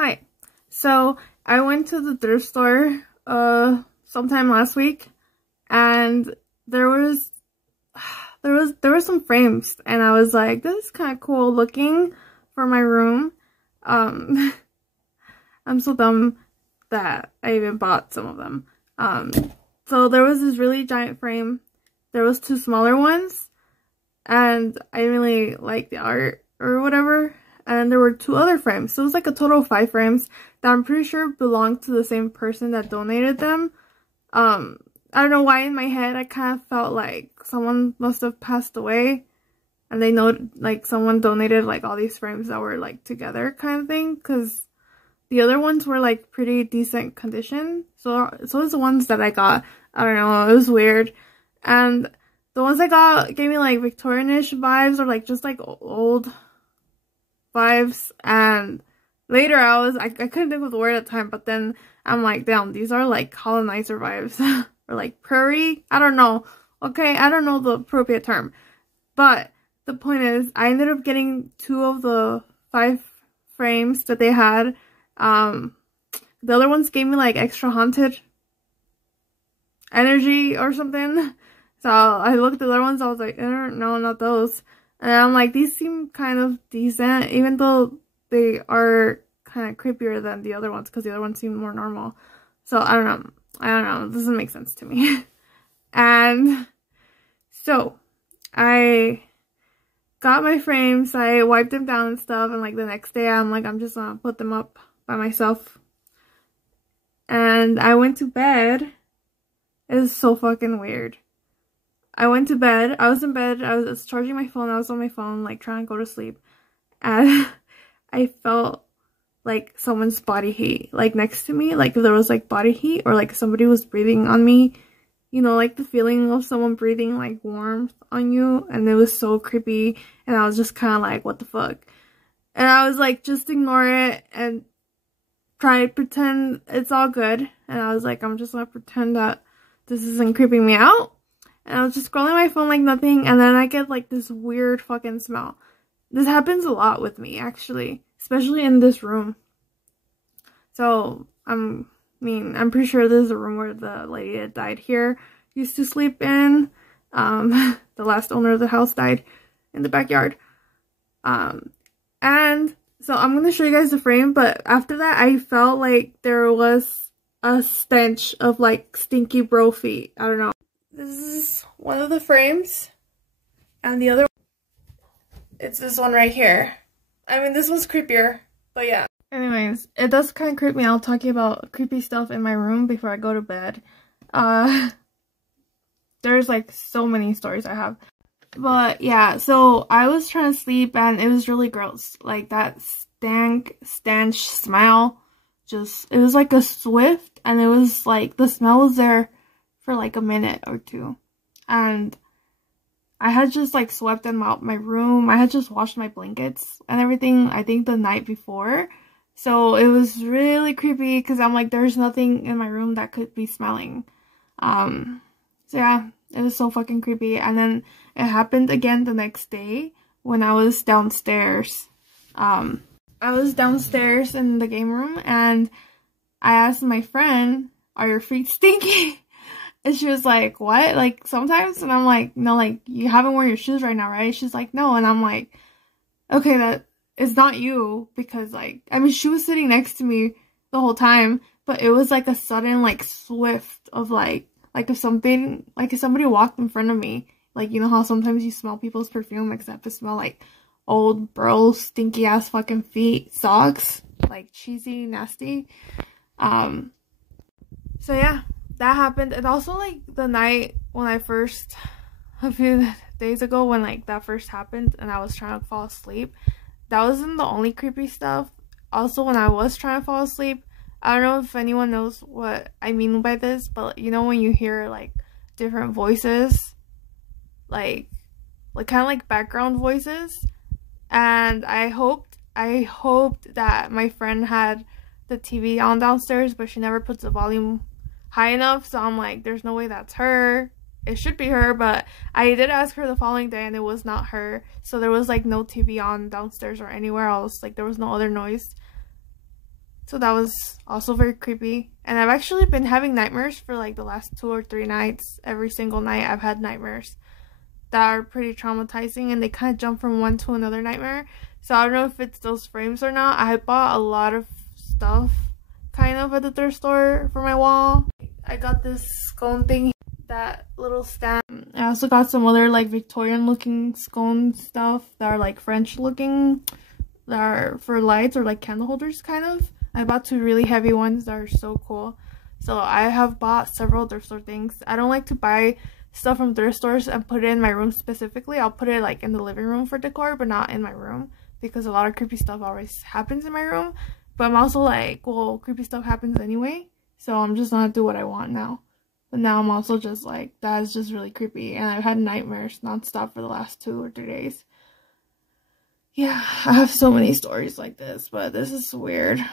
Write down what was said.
Hi. So I went to the thrift store sometime last week, and there were some frames, and I was like, this is kind of cool looking for my room. I'm so dumb that I even bought some of them. So there was this really giant frame. There was two smaller ones, and I really liked the art or whatever. And there were two other frames. So it was like a total of 5 frames that I'm pretty sure belonged to the same person that donated them. I don't know why in my head I kind of felt like someone must have passed away, and they know like someone donated like all these frames that were like together kind of thing, because the other ones were like pretty decent condition. So it's the ones that I got. I don't know, it was weird. And the ones I got gave me like Victorian-ish vibes, or like just like old vibes. And later I couldn't think of the word at the time, but then I'm like, damn, these are like colonizer vibes. Or like prairie, I don't know. Okay, I don't know the appropriate term, but the point is I ended up getting 2 of the 5 frames that they had. The other ones gave me like extra haunted energy or something. So I looked at the other ones, I was like, no, not those. And I'm like, these seem kind of decent, even though they are kind of creepier than the other ones, because the other ones seem more normal. So I don't know, it doesn't make sense to me. And so I got my frames, I wiped them down and stuff, and like the next day I'm like, I'm just gonna put them up by myself. And I went to bed. It was so fucking weird. I went to bed, I was in bed, I was charging my phone, I was on my phone like trying to go to sleep, and I felt like someone's body heat like next to me, like if there was like body heat, or like somebody was breathing on me, you know, like the feeling of someone breathing like warmth on you. And it was so creepy, and I was just kind of like, what the fuck. And I was like, just ignore it and try to pretend it's all good. And I was like, I'm just gonna pretend that this isn't creeping me out. And I was just scrolling my phone like nothing, and then I get like this weird fucking smell. This happens a lot with me, actually, especially in this room. So, I'm pretty sure this is a room where the lady that died here used to sleep in. The last owner of the house died in the backyard. And so I'm gonna show you guys the frame, but after that I felt like there was a stench of like stinky bro feet. I don't know. This is one of the frames, and the other, it's this one right here. I mean, this one's creepier, but yeah. Anyways, it does kind of creep me out talking about creepy stuff in my room before I go to bed. There's like so many stories I have. But yeah, so I was trying to sleep, and it was really gross. Like that stench smell, it was like a swift, and it was like the smell was there for like a minute or two, and I had just like swept them out my room. I had just washed my blankets and everything, I think the night before. So it was really creepy, because I'm like, there's nothing in my room that could be smelling. So yeah, it was so fucking creepy. And then it happened again the next day when I was downstairs. I was downstairs in the game room, and I asked my friend, are your feet stinky? And she was like, what? Like, sometimes? And I'm like, no, like, you haven't worn your shoes right now, right? She's like, no. And I'm like, okay, that is not you, because, like, I mean, she was sitting next to me the whole time, but it was, like, a sudden, like, swift of, like if somebody walked in front of me, like, you know how sometimes you smell people's perfume, except to smell, like, old, bro, stinky-ass fucking feet, socks, like, cheesy, nasty. So, yeah. That happened. And also like the night when a few days ago when like that first happened and I was trying to fall asleep, that wasn't the only creepy stuff. Also, when I was trying to fall asleep, I don't know if anyone knows what I mean by this, but you know when you hear like different voices, like kind of like background voices. And I hoped that my friend had the TV on downstairs, but she never puts the volume high enough, so I'm like, there's no way that's her. It should be her, but I did ask her the following day and it was not her. So there was like no TV on downstairs or anywhere else, like there was no other noise. So that was also very creepy. And I've actually been having nightmares for like the last 2 or 3 nights. Every single night I've had nightmares that are pretty traumatizing, and they kind of jump from one to another nightmare. So I don't know if it's those frames or not. I bought a lot of stuff kind of at the thrift store for my wall. I got this scone thing, that little stand. I also got some other like Victorian looking scone stuff that are like French looking, that are for lights or like candle holders kind of. I bought 2 really heavy ones that are so cool. So I have bought several thrift store things. I don't like to buy stuff from thrift stores and put it in my room specifically. I'll put it like in the living room for decor, but not in my room, because a lot of creepy stuff always happens in my room. But I'm also like, well, creepy stuff happens anyway, so I'm just gonna do what I want now. But now I'm also just like, that is just really creepy, and I've had nightmares nonstop for the last 2 or 3 days. Yeah, I have so many stories like this, but this is weird.